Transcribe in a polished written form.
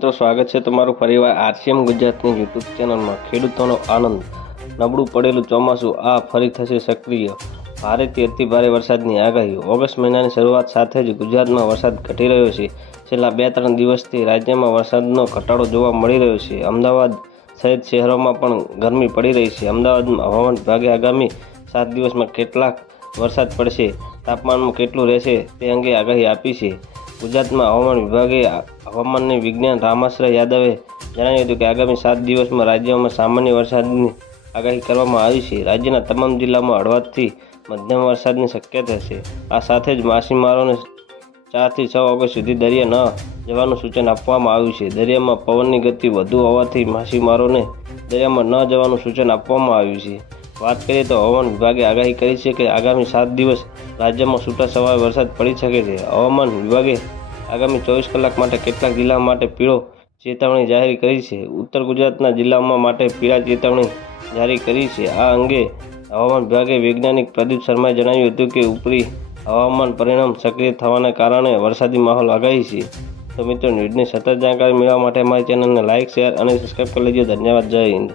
મિત્રો, સ્વાગત છે તમારું ફરીવાર આરસીએમ ગુજરાતની યુટ્યુબ ચેનલમાં। ખેડૂતોનો આનંદ, નબળું પડેલું ચોમાસું આ ફરી થશે સક્રિય। ભારેથી અતિભારે વરસાદની આગાહી। ઓગસ્ટ મહિનાની શરૂઆત સાથે જ ગુજરાતમાં વરસાદ ઘટી રહ્યો છે। છેલ્લા 2-3 દિવસથી રાજ્યમાં વરસાદનો ઘટાડો જોવા મળી રહ્યો છે। અમદાવાદ સહિત શહેરોમાં પણ ગરમી પડી રહી છે। અમદાવાદમાં હવામાન વિભાગે આગામી 7 દિવસમાં કેટલાક વરસાદ પડશે, તાપમાનમાં કેટલું રહેશે તે અંગે આગાહી આપી છે। ગુજરાતમાં હવામાન વિભાગે હવામાનની વિજ્ઞાન રામાશ્રય યાદવે જણાવ્યું હતું કે આગામી 7 દિવસમાં રાજ્યમાં સામાન્ય વરસાદની આગાહી કરવામાં આવી છે। રાજ્યના તમામ જિલ્લામાં હળવાથી મધ્યમ વરસાદની શક્યતા છે। આ સાથે જ માછીમારોને 4 થી 6 ઓગસ્ટ સુધી દરિયા ન જવાનું સૂચન આપવામાં આવ્યું છે। દરિયામાં પવનની ગતિ વધુ હોવાથી માછીમારોને દરિયામાં ન જવાનું સૂચન આપવામાં આવ્યું છે। વાત કરીએ તો હવામાન વિભાગે આગાહી કરી છે કે આગામી 7 દિવસ રાજ્યમાં છૂટાછવાયો વરસાદ પડી શકે છે। હવામાન વિભાગે આગામી 24 કલાક માટે કેટલાક જિલ્લાઓ માટે પીળો ચેતવણી જાહેર કરી છે। ઉત્તર ગુજરાતના જિલ્લાઓ માટે પીળા ચેતવણી જારી કરી છે। આ અંગે હવામાન વિભાગે વૈજ્ઞાનિક પ્રદીપ શર્માએ જણાવ્યું હતું કે ઉપરી હવામાન પરિણામ સક્રિય થવાને કારણે વરસાદી માહોલ આગાહી છે। તો મિત્રો, ન્યૂઝની સતત જાણકારી મેળવવા માટે અમારી ચેનલને લાઇક, શેર અને સબસ્ક્રાઈબ કરી લેજો। ધન્યવાદ। જય હિન્દ।